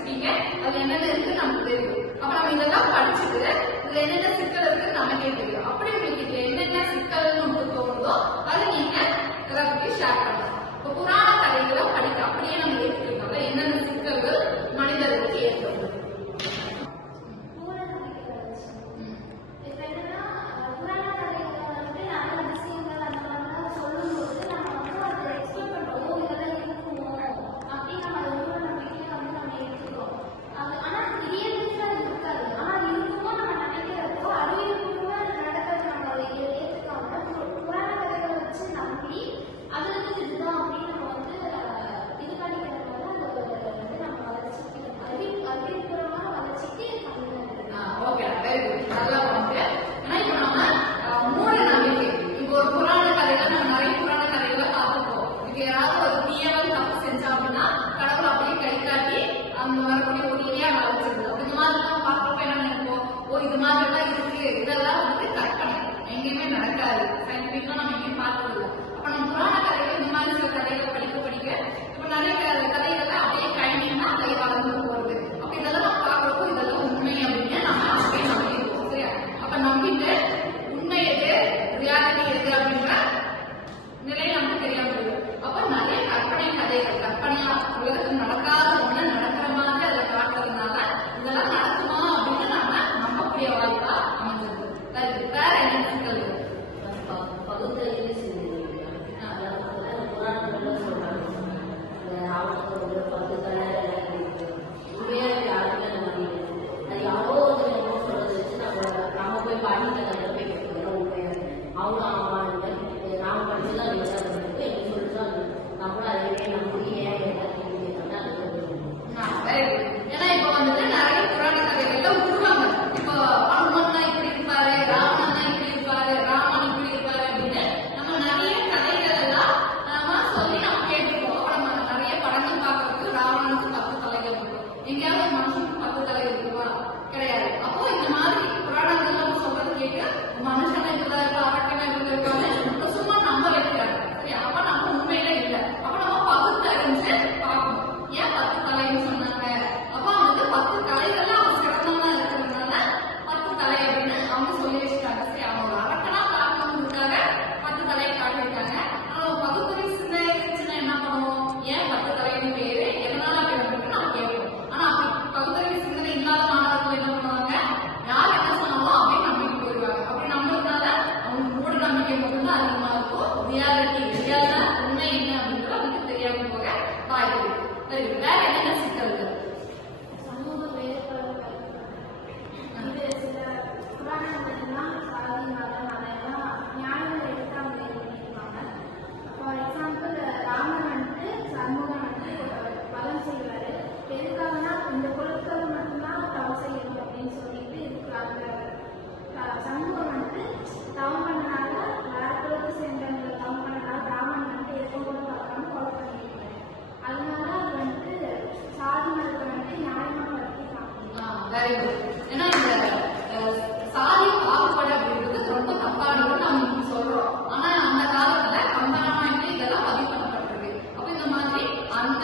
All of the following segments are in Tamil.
படிச்சிருப்பீங்க. அது என்னென்ன இருக்கு நமக்கு தெரியும். அப்ப நம்ம இதெல்லாம் படிச்சுட்டு இதுல என்னென்ன சிக்கல் இருக்கு நமக்கே தெரியும். அப்படி உங்களுக்கு இதுல என்னென்ன சிக்கல்னு உங்களுக்கு தோணுதோ அதை நீங்க இதை பத்தி ஷேர் பண்ணலாம். இப்போ புராண கதைகளை படிக்க அப்படியே நம்ம ஏற்றுக்கிறதுனால என்னென்ன சிக்கல்கள் மனிதர்களுக்கு ஏற்படுது? இதெல்லாம் வந்து கற்பனை, எங்கேயுமே நடக்காது. சயின்டிபிக்கா நம்ம எங்கேயும் பார்த்தது. அப்ப நம்ம புராண கதைகள் இந்த மாதிரி சில கதைகளை படிக்க இப்ப நிறைய கதைகள்ல அப்படியே கைண்டிங்கன்னா கதை வளர்ந்து போறது. அப்ப இதெல்லாம் நம்ம பார்க்கறப்போ இதெல்லாம் உண்மை அப்படின்னு நம்ம அப்படியே நம்பிடுவோம். சரியா? அப்ப நம்பிட்டு உண்மை எது, ரியாலிட்டி எது அப்படின்ற நிறைய நமக்கு தெரியாம போயிடும். அப்ப நிறைய கற்பனை கதைகள், கற்பனையா உலகத்தில் நடக்காத ஒண்ணு நடக்கிற மாதிரி அதை காட்டுறதுனால இதெல்லாம் நடக்குமா அப்படின்னு நம்ம நம்பக்கூடிய வாய்ப்பா அமைஞ்சது. வேற என்ன சிக்கல்? பகுத்தறிவு ஏன்னா இப்ப வந்துட்டு நிறைய புராண கதைகள்ல விட்டுருவாங்க. இப்போ அனுமன்னா இப்படி இருப்பாரு, ராமன்னா இப்படி இருப்பாரு, ராமன் இப்படி இருப்பாரு அப்படின்னு நம்ம நிறைய கதைகள் எல்லாம் நம்ம சொல்லி நம்ம கேட்டுருக்கோம். அப்ப நம்ம நிறைய படங்கள் பார்க்கறதுக்கு ராவணனுக்கு 10 தலைகள் இருக்கும். எங்கேயாவது மனுஷனுக்கு 10 தலை இருக்குமா? கிடையாது. அப்போ இந்த மாதிரி புராணங்கள் நம்ம சொல்றது கேட்டு மனுஷனை இப்படிதான் இருப்பா, அரக்கனை இப்படி இருக்கான்னு சும்மா நம்ப வைக்கிறாங்க. சரி, அப்ப நம்ம உண்மையில இல்லை. அப்ப நம்ம பகுத்தறிஞ்சு பார்க்கணும். ஏன் 10 தலைன்னு சொன்னாங்க? அப்ப வந்து 10 தலைகள்லாம் அவங்க சிறந்தவனா இருக்கிறதுனால 10 தலை அப்படின்னு அவங்க சொல்லி வச்சுட்டாங்க. சரி, அவங்க அரக்கனா காட்டணும்னுக்காக 10 தலையை காட்டிருக்காங்க. ஆனா பகுத்தறிவு சிந்தனை இருந்துச்சுன்னா என்ன பண்ணுவோம்? ஏன் 10 தலைன்னு பேரு, எதனால பேருக்கு நம்ம கேட்போம். ஆனா அப்படி பகுத்தறிவு சிந்தனை இல்லாத மாணவர்கள் என்ன பண்ணுவாங்க? யார் என்ன சொன்னாலும் அப்படியே நம்பிட்டு போயிடுவாங்க. அப்படி நம்புறதுனால அவங்க மூட நம்பிக்கை மட்டும்தான் அதிகமா இருக்கும். ரியாலிட்டி உண்மை என்ன அப்படின்றது அவங்களுக்கு தெரியாம போக வாய்ப்பு இருக்கு. சரி, வேற என்னென்ன சிக்கல்கள்? சமூக வேறுபாடு. இது சில புராணங்கள்லாம் சாதி மதம் அதெல்லாம் நியாயங்கள் எடுத்து அவங்க இது பண்ணியிருப்பாங்க. ஃபார் எக்ஸாம்பிள் ராமன் வந்துட்டு சண்முகம் வந்துட்டு வதம் செய்வாரு. எதுக்காகனா இந்த குலத்துக்காக மட்டும்தான் தவம் செய்யணும் அப்படின்னு சொல்லிட்டு இதுக்காக சண்முகம் வந்துட்டு தவம் பண்ணனால வேற குலத்தை சேர்ந்தவங்களை தவம் பண்ணனால ராமன் வந்துட்டு எப்போ கூட பார்க்காம கொலை பண்ணியிருப்பாரு. அதனால அது வந்துட்டு சாதி மதத்தை வந்துட்டு நியாயமா படுத்திருக்காங்க. ஏன்னா இந்த சாதி பாகுபாடு அப்படின்றது ரொம்ப தப்பானது நம்ம சொல்றோம். ஆனா அந்த காலத்துல கம்பராமாயணம் இதெல்லாம் பதிவு பண்ணப்பட்டிருக்கு. அப்ப இந்த மாதிரி அந்த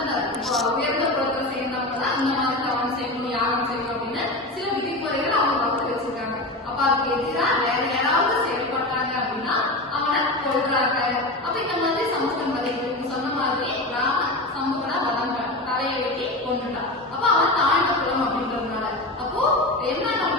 உயர்ந்த குலத்தை சேர்ந்தவங்க தான் இந்த மாதிரி தவம் செய்யணும், யாகம் செய்யணும் அப்படின்னு சில விதிமுறைகள் அவங்க வகுத்து வச்சிருக்காங்க. அப்ப அதுக்கு எதிராக வேற யாராவது செயல்பட்டாங்க அப்படின்னா அவனை கொள்றாங்க. அப்ப இந்த மாதிரி சமூகம் பதிவு சொன்ன மாதிரி ராமன் சமூகனா வளர்ந்தான், தலையை வெட்டி கொண்டுட்டான். அப்ப அவன் தாழ்ந்த குலம் அப்படின்றதுனால அப்போ என்ன நம்ம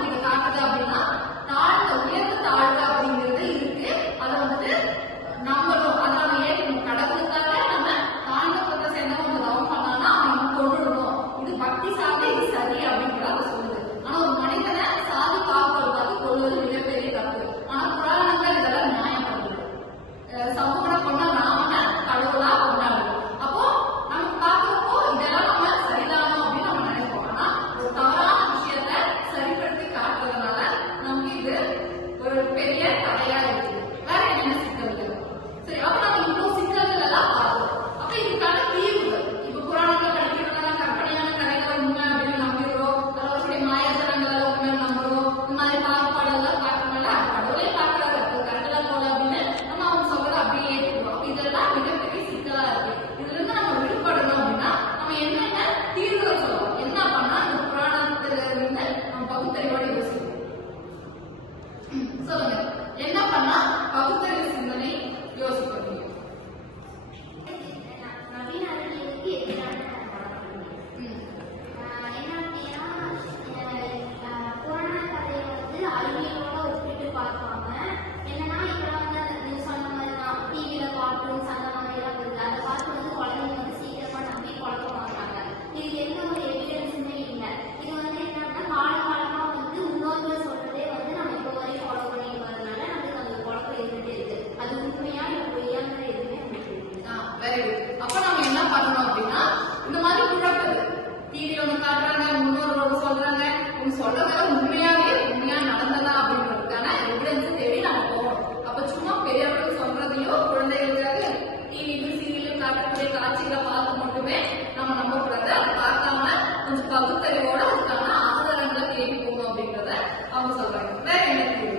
தெளிவோட அதுக்கான ஆதாரங்களை தேடி போகணும் அப்படின்றத அவங்க சொல்றாங்க. வேற என்ன கேள்வி?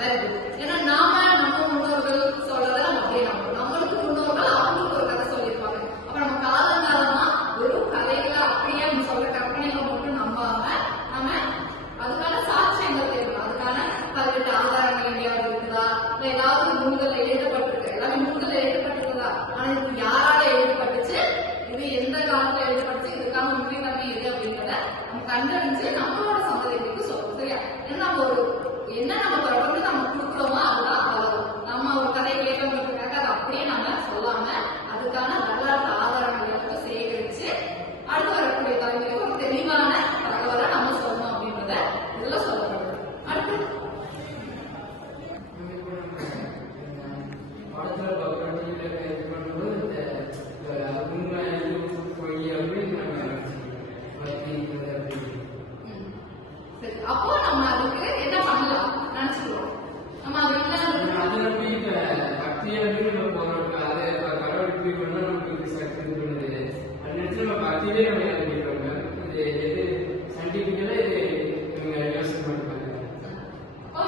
Very good. ஏன்னா நாம நம்ம முன்னோர்கள் சொல்றதை நம்ம அப்படியே நம்புறோம். நம்மளுக்கு முன்னோர்கள் அவங்களுக்கு ஒரு கதை சொல்லியிருப்பாங்க. அப்ப நம்ம காலங்காலமா வெறும் கதைகளை அப்படியே நம்ம சொல்ற கற்பனைகளை மட்டும் நம்பாம நம்ம அதுக்கான சாட்சியங்கள் தேவைப்படும். அதுக்கான கல்வெட்டு ஆதாரங்கள் எங்கேயாவது இருக்குதா, இல்ல ஏதாவது நூல்கள் எழுதப்பட்டிருக்கு, எல்லாமே நூல்கள் எழுதப்பட்டிருக்குதா, ஆனா இது யாரால எழுதப்பட்டுச்சு, இது எந்த காலத்துல எழுதப்பட்டுச்சு, இதுக்கான உண்மைத்தன்மை எது அப்படின்றத நம்ம கண்டறிஞ்சு நம்மளோட சந்ததிகளுக்கு சொல்லணும். சரியா? ஏன்னா நம்ம ஒரு என்ன நம்ம தொடர்ந்து நம்ம கொடுக்குறோமோ அதுதான் வளரும். நம்ம ஒரு கதை கேட்கறதுக்காக அதை அப்படியே நம்ம சொல்லாம அதுக்கான வரலாற்று ஆதாரங்களை வந்து சேகரிச்சு அடுத்து வரக்கூடிய தலைமுறைக்கு ஒரு தெளிவான தகவலை நம்ம சொல்லணும் அப்படின்றத இதுல சொல்லப்படுது. அடுத்து சரி, அப்போ நம்ம அதுக்கு என்ன பண்ணலாம் நினைச்சுக்கிறோம். நம்ம அது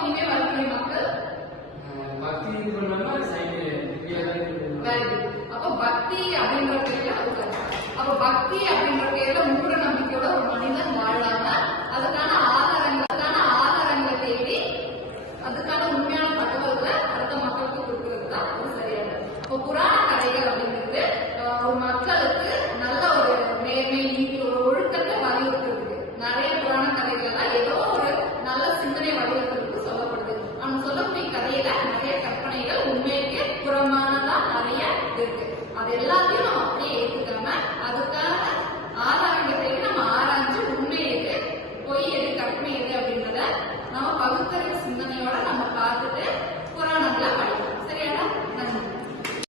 இனிமே வரக்கூடிய மக்கள் அப்போ பக்தி அப்படின்ற பேர்ல அப்போ பக்தி அப்படின்ற